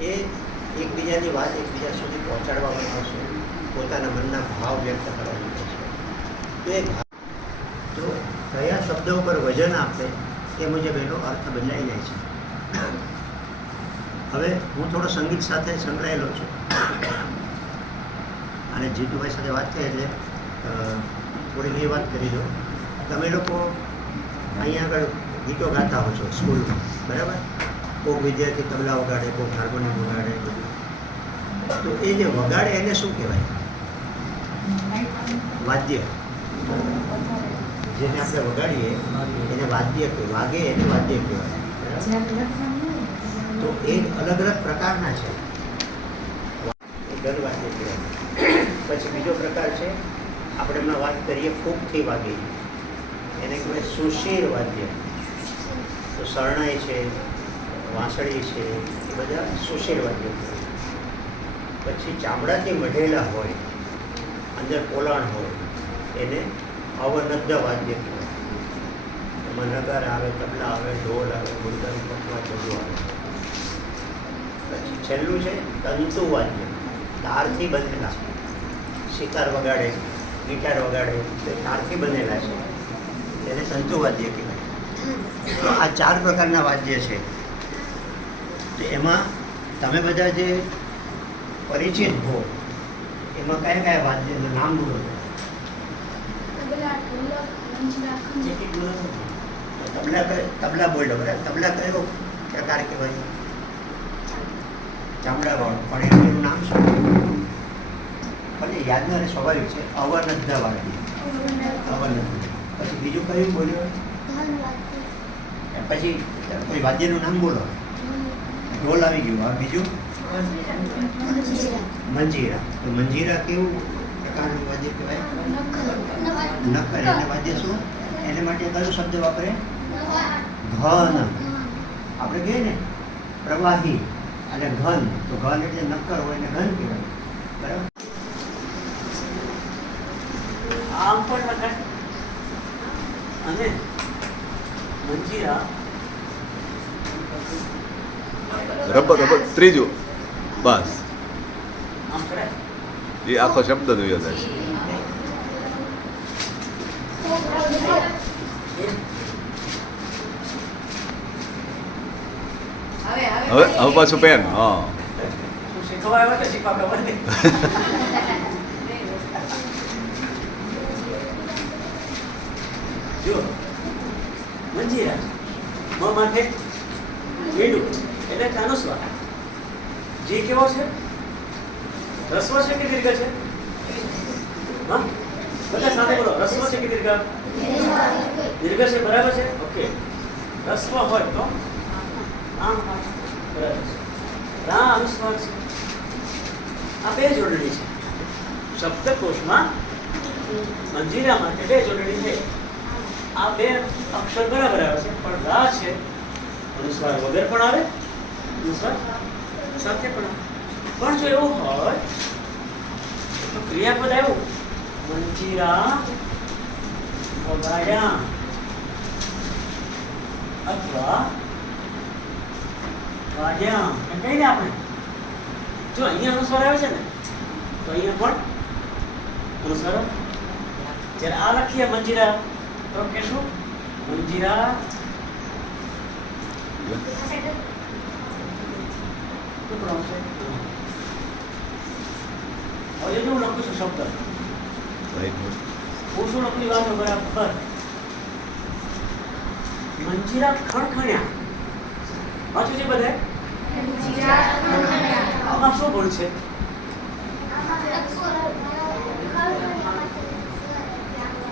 એ એકબીજાની વાત એકબીજા સુધી પહોંચાડવામાં આવશે પોતાના મનના ભાવ વ્યક્ત કરવામાં છે. તો એ તો કયા શબ્દો ઉપર વજન આપે એ મુજબ એનો અર્થ બદલાઈ જાય છે. હવે હું થોડો સંગીત સાથે સંકળાયેલો છું. અને જીતુભાઈ સાથે વાત થઈ એટલે થોડી એ વાત કરી દો તમે લોકો અહીંયા આગળ ગીતો ગાતા હો છો સ્કૂલમાં, બરાબર? કોઈક વિદ્યાર્થી તબલા વગાડે કોઈક હાર્મોનિયમ વગાડે તો એ જે વગાડે એને શું કહેવાય? વાદ્ય. જેને આપણે વગાડીએ, એને વાદ્ય કહેવાય વાગે એને વાદ્ય કહેવાય. તો એ અલગ અલગ પ્રકારના છે. ગલ વાદ્ય કહેવાય. પછી બીજો પ્રકાર છે, આપણે હમણાં વાત કરીએ, ફૂગથી વાગે. એને કહેવાય સુશીર વાદ્ય. તો શરણાઈ છે વાંસળી છે, એ બધા સુશીર વાદ્ય પછી ચામડાથી મઢેલા હોય, અંદર પોલાણ હોય, એને અવનદ્ધ વાદ્ય કહેવાય. એમાં નગર આવે, તબલા આવે, ઢોલ આવે ગુંદર પકવા જડું આવે. પછી છેલ્લું છે, તંતુ વાદ્ય તારથી બનેલા. સિતાર વગાડે, ગિટાર વગાડે, તે તારથી બનેલા છે. એને તંતુ વાદ્ય કહેવાય. આ ચાર પ્રકારના વાદ્ય છે. તો એમાં તમે બધા જે પરિચિત હો એમાં કયા કયા વાદ્યનું નામ બોલો. તબલા તબલા બોલો બરાબર તબલા કયો પ્રકાર કહેવાય? ચામડાવાળો. પણ એનું નામ શું? એ યાદ ન સ્વાભાવિક છે. અવનદ્ધ વાદ્ય અવનદ્ધ પછી બીજું કયું બોલ્યો? પછી કોઈ વાદ્યનું નામ બોલો. ઢોલ આવી ગયું આ બીજું? મંજીરા. તો મંજીરા કેવું? પ્રકારનું વાદ્ય કહેવાય? નક્કર એટલે વાદ્ય શું? એને માટે કયો શબ્દ વાપરે? ઘન. આપણે કહીએ ને, પ્રવાહી. અને ઘન. તો ઘન એટલે નક્કર હોય ને ઘન કહેવાય. બરાબર? આમ પણ અને મંજીરા રબર રબર ત્રીજું. બસ. એ આખો શબ્દ નો થાય છે. હવે હવે. પાછું પેન હા. જો મંજીરા મ માથે મીંડું એટલે ચાનુસ્વાર જે કેવો છે રસ્વ છે કે દીર્ઘ છે હા બધા સાથે બોલો રસ્વ છે કે દીર્ઘ દીર્ઘ છે બરાબર છે ઓકે રસ્વ હોય તો આમ બરાબર છે રા અનુસ્વાર છે આ બે જોડણી છે શબ્દકોશમાં મંજીરા માટે બે જોડણી છે આ બે અક્ષર બરાબર આવે છે પણ રા છે અનુસ્વાર વગર પણ આવે અનુસ્વાર પણ. જો એવું હોય, તો ક્રિયાપદ આવ્યું. મંજીરા વગાડ્યા અથવા વાગ્યા એમ કહીને આપણે. જો અહીંયા અનુસ્વાર આવે છે ને, તો અહીંયા પણ અનુસ્વાર જ્યારે આ લખીએ મંજીરા, તો કે શું મંજીરા ટુકડો છે હવે જો હું લખું છું શબ્દ હું શું લખી વાત બરાબર મંજીરા ખણખણ્યા વાંચ્યું છે બધે આમાં શું ભૂલ છે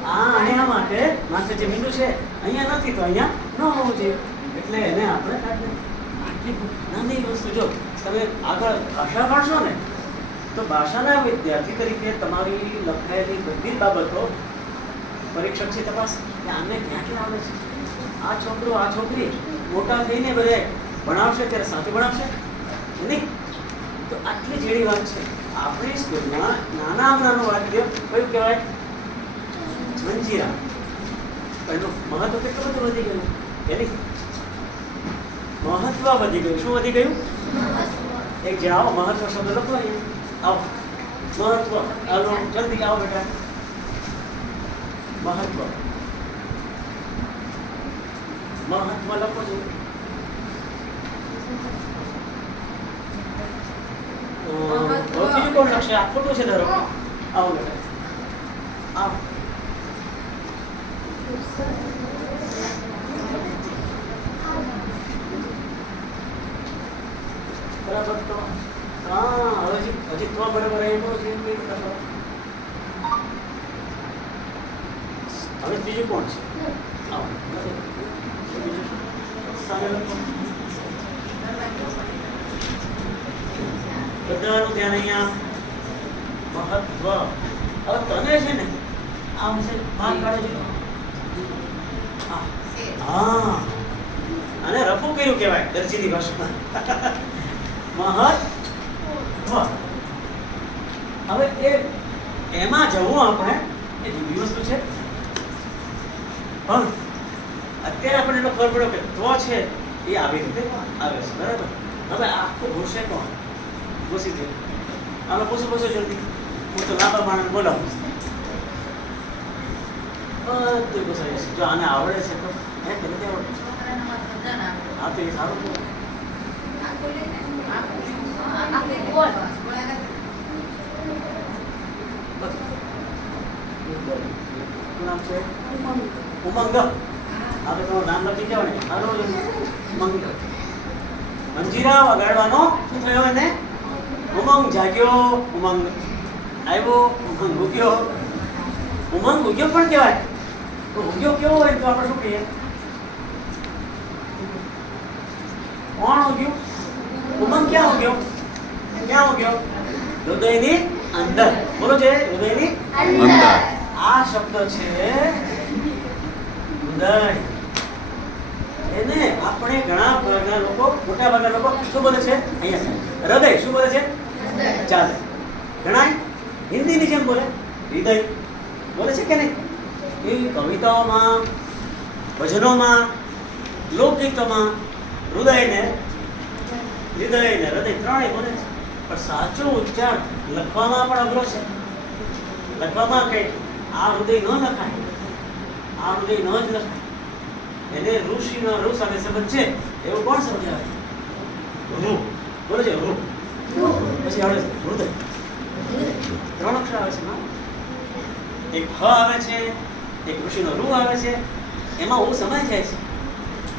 આ અને માટે માથે જે મીંડું છે અહીંયા નથી તો અહીંયા ન હોવું જોઈએ એટલે એને આપણે આટલી નાની વસ્તુ જો તમે આગળ ભાષા ભણશો ને, તો ભાષાના વિદ્યાર્થી તરીકે તમારી લખાયેલી બધી બાબતો પરીક્ષક છે તપાસ. કે આને ક્યાં આવે છે? આ છોકરો, આ છોકરી મોટા થઈને બધે ભણાવશે ત્યારે સાથે ભણાવશે? નહીં? તો આટલી જેડી વાત છે. આપણી સ્કૂલમાં નાના નાનું વાક્ય કયું કહેવાય? મંજીરા એનું મહત્વ કેટલું બધું વધી ગયું? એની મહત્વ વધી ગયું. શું વધી ગયું? એક જે આવો મહત્વ શબ્દ લખો આવો. મહત્વ હાલો જલ્દી આવો બેટા. મહત્વ. મહત્વ લખો છો. અ, કોણ લખશે? આ ખોટું છે ધારો. આવો બેટા. આવો. બરાબર તો હા હવે હજી તો બરાબર એ છે હવે બીજું કોણ છે બધાનું ધ્યાન અહીંયા મહત્વ હવે તને છે ને આમ છે ભાગ કાઢે છે હા. હા. અને રફુ કયું કહેવાય? દરજીની ભાષામાં. મહત્વ હવે એ એમાં જવું આપણે એ જુદી વસ્તુ છે. પણ અત્યારે આપણને એટલો ખબર પડ્યો કે તો છે એ આવી રીતે આવે છે બરાબર? હવે આખું ઘૂસે કોણ? ઘૂસી દે આનો પૂછો પૂછો જલ્દી. હું તો લાંબા માણસ બોલાવું બધું ઘૂસાય છે જો આને આવડે છે તો હે કે નથી આવડતું? હા તો એ સારું. છે ઉમંગ. આપણે તમારું નામ લખી જાવ ને ઉમંગ. મંજીરા વગાડવાનો શું થયો એને? ઉમંગ જાગ્યો, ઉમંગ આવ્યો, ઉમંગ ઉગ્યો. ઉમંગ ઉગ્યો પણ કહેવાય. તો ઉગ્યો કેવો હોય તો આપણે શું કહીએ? કોણ ઉગ્યું? ઉમંગ ક્યાં ઉગ્યો? ક્યાં ઉગ્યો હૃદયની અંદર. બોલો છે હૃદયની અંદર. આ શબ્દ છે હૃદય. એને આપણે ઘણા ભાગના લોકો મોટા ભાગના લોકો શું બોલે છે? અહીંયા હૃદય શું બોલે છે? ચાલે. ઘણા હિન્દીની જેમ બોલે. હૃદય. બોલે છે કે નહીં? એ કવિતાઓમાં ભજનોમાં લોકગીતોમાં હૃદયને હૃદયને હૃદય ત્રણેય બોલે છે. પણ સાચો ઉચ્ચાર લખવામાં પણ અઘરો છે. લખવામાં કઈ આ હૃદય ન લખાય, આ હૃદય ન જ લખાય. એને ઋષિનો રુ સાથે સંબંધ છે, એવું કોણ સમજાવે? ઋ. બોલો છે ઋ. પછી આવડે હૃદય ત્રણ અક્ષર આવે છે એક હ આવે છે, એક ઋષિનો રૂ આવે છે, એમાં હું સમય જાય છે.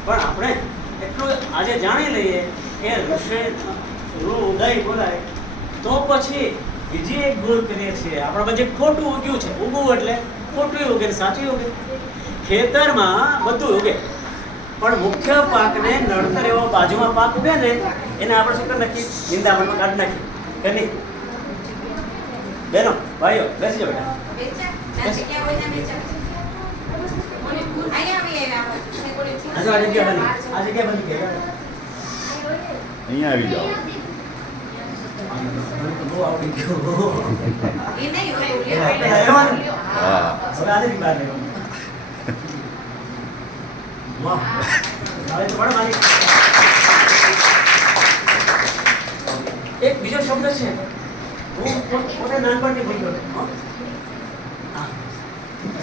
પણ આપણે એટલું આજે જાણી લઈએ કે ઋષિ રૂ ઉદય બોલાય. તો પછી બીજી એક ભૂલ કરીએ છીએ. આપણા જે ખોટું ઉગ્યું છે, ઉગવું એટલે ખોટું ઉગે સાચું ઉગે. ખેતરમાં બધું ઉગે. પણ મુખ્ય પાકને નડતર એવો બાજુમાં પાક ઉગે ને, એને આપણે શું કરી નાખીએ? નિંદામણમાં કાઢી નાખીએ. કે નહીં? બેનો, ભાઈઓ, બેસી જાઓ બેટા. અહીંયા આવી જાઓ. એક બીજો શબ્દ છે. હું પોતે નાનપણથી ભૂલ્યો.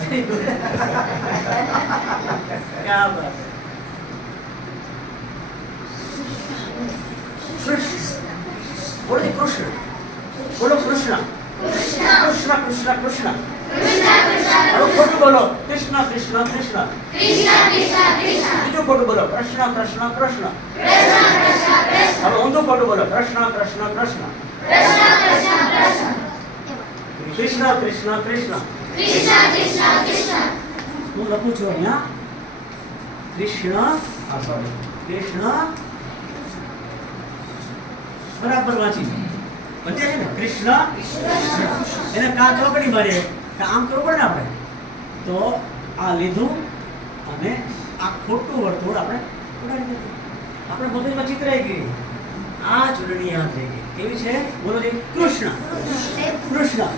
ક્યાં બાત હે. કૃષ્ણ બોલો જી કૃષ્ણ બોલો કૃષ્ણ કૃષ્ણ કૃષ્ણ કૃષ્ણ હવે ખોટું બોલો કૃષ્ણ કૃષ્ણ કૃષ્ણ બીજું ખોટું બોલો કૃષ્ણ કૃષ્ણ કૃષ્ણ હવે ઊંધું ખોટું બોલો કૃષ્ણ કૃષ્ણ કૃષ્ણ કૃષ્ણ કૃષ્ણ કૃષ્ણ હું લખું છું અહીંયા કૃષ્ણ આ sorry. કૃષ્ણ બરાબર વાંચી વચ્ચે છે ને કૃષ્ણ એને કા ચોકડી મારે આમ કરવું પડે ને આપણે? તો આ લીધું અને આ ખોટું વર્તુળ આપણે ઉડાડી દીધું. આપણે મગજમાં ચિતરાઈ ગઈ આ ચૂંટણી યાદ થઈ ગઈ. કેવી છે? બોલો જે. કૃષ્ણ. કૃષ્ણ.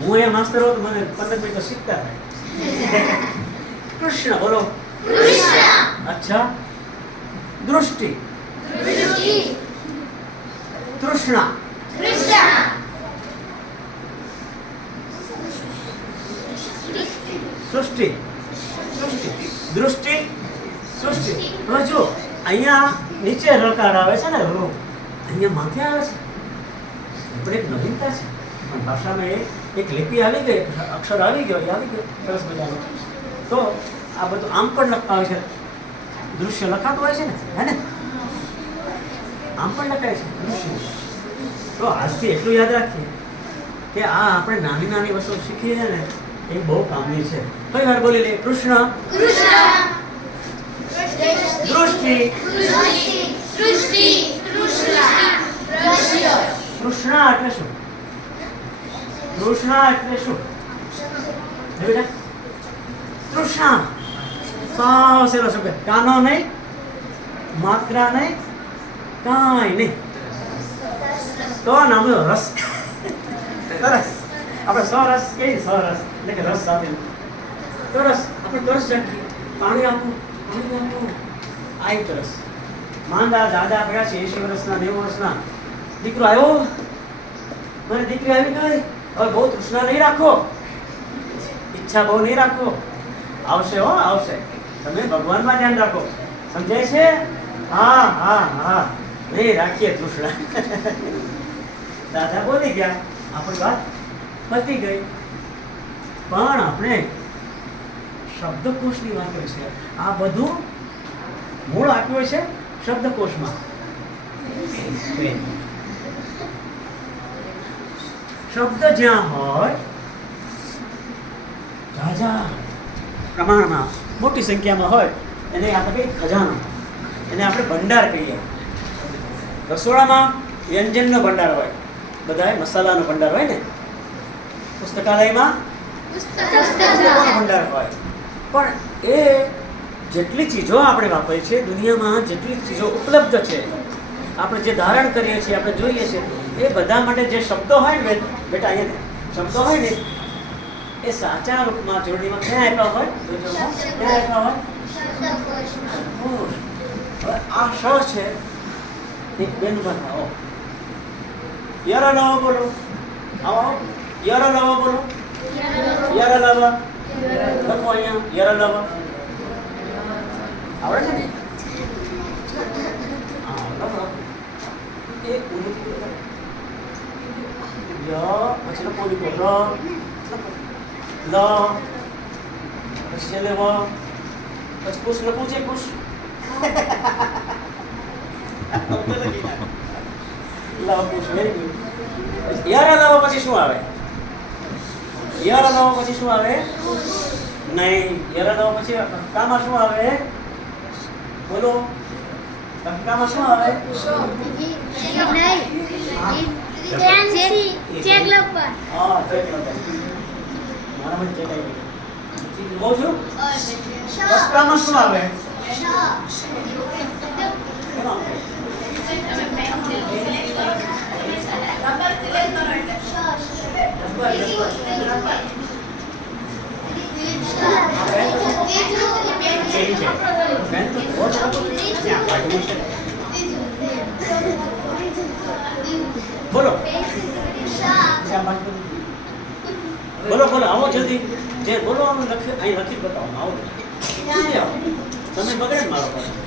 હું અહીંયા માસ્તર હોત મને પંદર મિનિટ શીખતા થાય. કૃષ્ણ બોલો. અચ્છા. દૃષ્ટિ. તૃષ્ણા. સૃષ્ટિ. દૃષ્ટિ. સૃષ્ટિ. હવે જો અહીંયા નીચે રકાર આવે છે ને રો, અહીંયા માથે આવે છે. પણ એક નવીનતા છે. પણ ભાષામાં એક લિપિ આવી ગઈ, અક્ષર આવી ગયો આવી ગયો. સરસ મજાનો. તો આ બધું આમ પણ લખતા હોય છે. દૃશ્ય લખાતું હોય છે ને, હે ને? આમ પણ લખાય છે દૃશ્ય તો આજથી એટલું યાદ રાખીએ કે આ આપણે નાની નાની વસ્તુ શીખીએ છે ને એ બહુ કામની છે. ફરી વાર બોલી લે કૃષ્ણ. દૃષ્ટિ. કૃષ્ણ. એટલે શું? કૃષ્ણ એટલે શું? હે બેટા? તૃષ્ણા સાવ સેલો શબ્દ કાનો નહીં માત્રા નહીં કાંઈ નહીં તો નામનો રસ સરસ આપણે સરસ કે સરસ એટલે કે રસ સાથે તરસ આપણે તરસ જાગીએ પાણી આપું પાણી આપું આય તરસ માંદા દાદા પડ્યા છે એસી વર્ષના નેવું વર્ષના દીકરો આવ્યો મને દીકરી આવી ગઈ હવે બહુ તૃષ્ણા નહીં રાખો ઈચ્છા બહુ નહીં રાખો આવશે હો આવશે તમે ભગવાનમાં ધ્યાન રાખો સમજાય છે હા હા હા નહીં રાખીએ તૃષ્ણા દાદા બોલી ગયા, આપણી વાત પતી ગઈ. પણ આપણે શબ્દકોશની વાત કરી છે. આ બધું મૂળ આપ્યું છે શબ્દકોશમાં. શબ્દ જ્યાં હોય, રાજા પ્રમાણમાં મોટી સંખ્યામાં હોય, એને આપણે ખજાનો. એને આપણે ભંડાર કહીએ. રસોડામાં વ્યંજનનો ભંડાર હોય. બધાય મસાલાનો ભંડાર હોય ને? પુસ્તકાલયમાં ભંડાર હોય. પણ એ જેટલી ચીજો આપણે વાપરીએ છીએ દુનિયામાં જેટલી ચીજો ઉપલબ્ધ છે આપણે જે ધારણ કરીએ છીએ આપણે જોઈએ છીએ એ બધા માટે જે શબ્દો હોય ને બેટા અહીંયા શબ્દો હોય ને એ સાચા રૂપમાં જોડણીમાં ક્યાં આપ્યા હોય? ક્યાં આપ્યા હોય? આ શ છે બેન ઊભા થાઓ. યરા લાવો બોલો. આવો આવો. યરા લાવો બોલો. યરા લાવા. લખો અહીંયા. યરા લાવા. આવડે છે ને? લખો. લખો. પછી લખો લખો. લ. પછી છેલ્લે વ. પછી કુશ લખવું છે? કુશ લાવ યાર લાવો પછી શું આવે? યારા લાવો પછી શું આવે? નહીં યારા લાવો પછી કામાં શું આવે? બોલો. ટંકામાં શું આવે? હા ચેક આવી ગયું. છું? ટંકામાં શું આવે. બોલો. બોલો બોલો, આવો જલ્દી. જે બોલો આમ લખી, અહીં લખી બતાવો, આવો. તમે બગડે મારો પાસે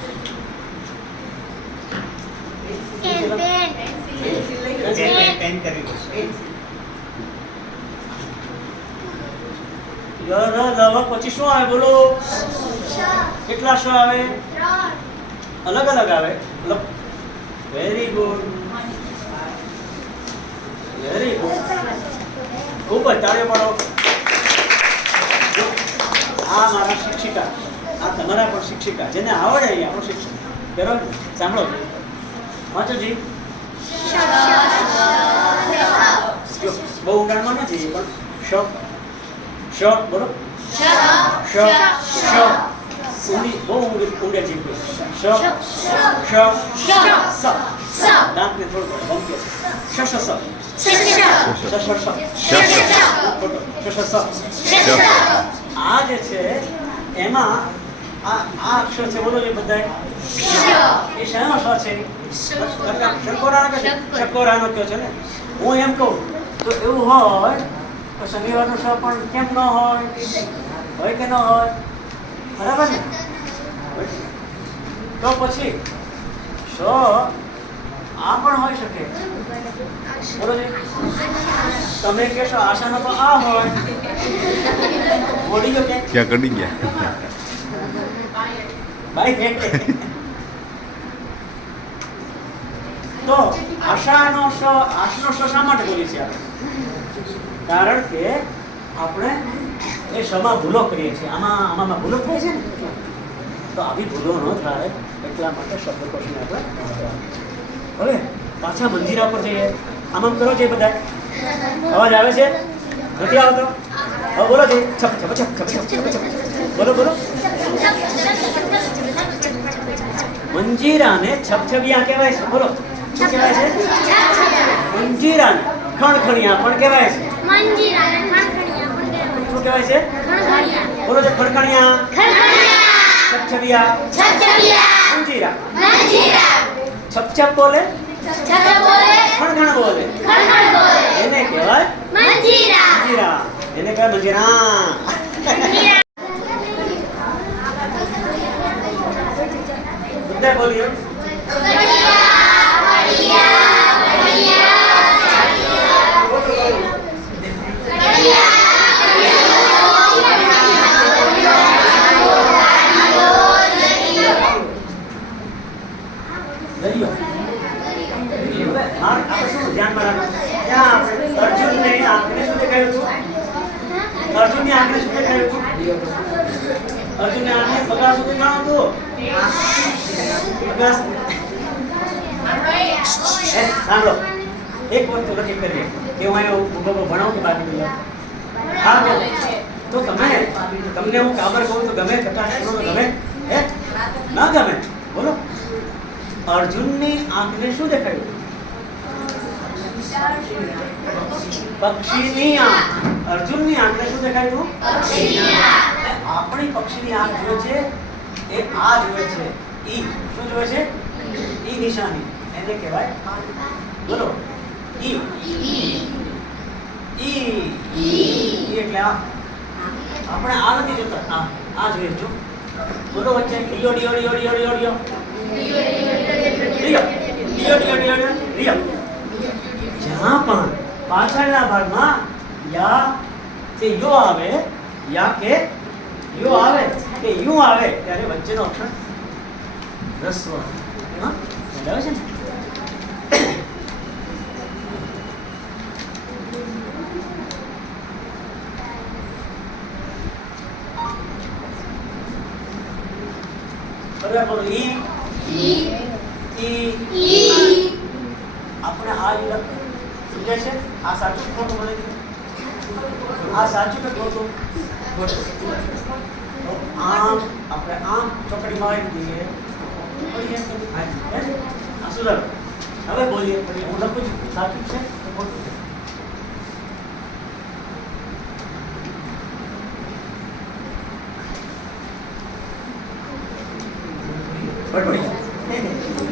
શું આવે કેટલા શું આવે અલગ અલગ આવે મતલબ વેરી ગુડ વેરી ગુડ ખૂબ જ તાળીઓ પાડો આ મારા શિક્ષિકા, આ તમારા પણ શિક્ષિકા, જેને આવડે એ આપણો શિક્ષક. સાંભળો. વાંચોજી જો, બહુ ઊંડાણમાં ન જઈએ પણ શ શ બોલો શ શ ઊંડી બહુ ઊંડી ઊંડે જીભ શ શ સ દાંતને થોડું બમકે શ શ સ શ શ સ ખોટો. શ શ સ શ. આ જે છે એમાં આ આ અક્ષર છે બોલો ને બધાય એ શાનો શ છે શકોરાનો કે શકોરાનો કયો છે ને? હું એમ કહું તો એવું હોય તો શનિવારનો શ પણ કેમ ન હોય? હોય કે ન હોય? બરાબર ને? તો પછી શ આ પણ હોઈ શકે. બોલો તમે કહેશો આશાનો તો આ હોય. બોલી ગયો ક્યાં કડી ગયા? ભાઈ તો આશાનો આશનો શા માટે બોલીએ છીએ આપણે? કારણ કે આપણે એ શમાં ભૂલો કરીએ છીએ. આમાં આમાં ભૂલો થાય છે ને? તો આવી ભૂલો ન થાય એટલા માટે શબ્દકોશને આપણે હવે પાછા મંજીરા પર જઈએ. આમાં કરો છે બધા? અવાજ આવે છે? નથી આવતો? હવે બોલો છે છપ છપ છપ છપ છપ છપ બોલો બોલો. મંજીરાને છપછબિયા કહેવાય છે. બોલો. શું કહેવાય છે? મંજીરાને ખણખણિયા પણ કહેવાય છે. શું કહેવાય છે? બોલો છે ખણખણિયા? છપછબિયા મંજીરા. છપછપ બોલે? ખણખણ બોલે. એને કહેવાય? મંજીરા. એને કહેવાય મંજીરા. બધા બોલીએ દરિયો હવે આ આપણે શું ધ્યાનમાં રાખવું ત્યાં આપણે અર્જુનને આંખને શું દેખાયું હતું અર્જુનની આંખને શું દેખાયું હતું અર્જુનની આંખને પગાર શું દેખાણું હતું પગાર એ, સાંભળો એક વસ્તુ નક્કી કરીએ કે હું અહીંયા ઊભો ઊભો ભણાવું કે બાકી બોલું? હા તો તો તમે તમને હું કાબર કહું તો ગમે કટાક્ષ કરો તો ગમે હે ના ગમે બોલો અર્જુનની આંખને શું દેખાયું? પક્ષીની આંખ. અર્જુનની આંખને શું દેખાયું? આપણી પક્ષીની આંખ જોવે છે એ આ જોવે છે. ઈ શું જોવે છે? ઈ નિશાની. એને કહેવાય બોલો. ઈ. ઈ. ઈ એટલે આ. આપણે આ નથી જોતા. આ આ જોઈએ જો. બોલો વચ્ચે. ડિયો ડિયો ડિયો ડિયો ડિયો. ડિયો રિયો જ્યાં પાછળના ભાગમાં યા કે યો આવે, યા કે યો આવે, કે યુ આવે, ત્યારે વચ્ચેનો અક્ષર રસ્વ હા? છે ને? બરાબર ઈ આપણે આ ઈ લખ સમજાય છે આ સાચું કે ખોટું મને આ સાચું આમ આપણે આમ બોલીએ હા, લખું છું.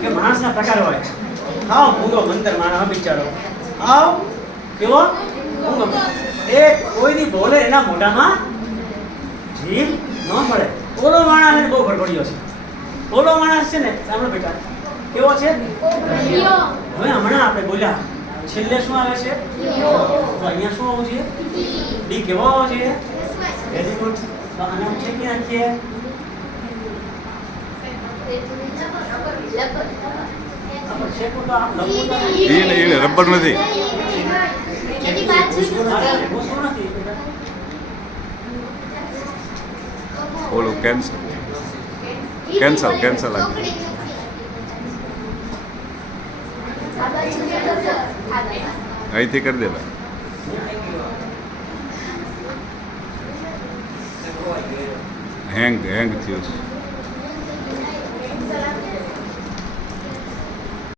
કે માણસના પ્રકાર હોય. આવ મૂંગો મંતર માણસ બિચારો. આવ કેવો? મૂંગો એ કોઈની બોલે એના મોઢામાં જીભ ન મળે. ઓલો માણસ બહુ ગડબડિયો છે. ઓલો માણસ છે ને સાંભળો બેટા કેવો છે? હવે હમણાં આપણે બોલ્યા છેલ્લે શું આવે છે? તો અહીંયા શું આવવું જોઈએ? ડી કેવો આવવો જોઈએ? વેરી ગુડ તો આને હું ચેકી નાખીએ? રબર નથી અરે, ઘૂસવું નથી બેટા. ઓલું કેન્સલ કેન્સલ કેન્સલ આવી અહીંથી કરી દે ભાઈ. હેંગ હેંગ થયું